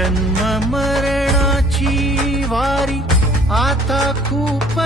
जन्म मरणाची वारी आता खूप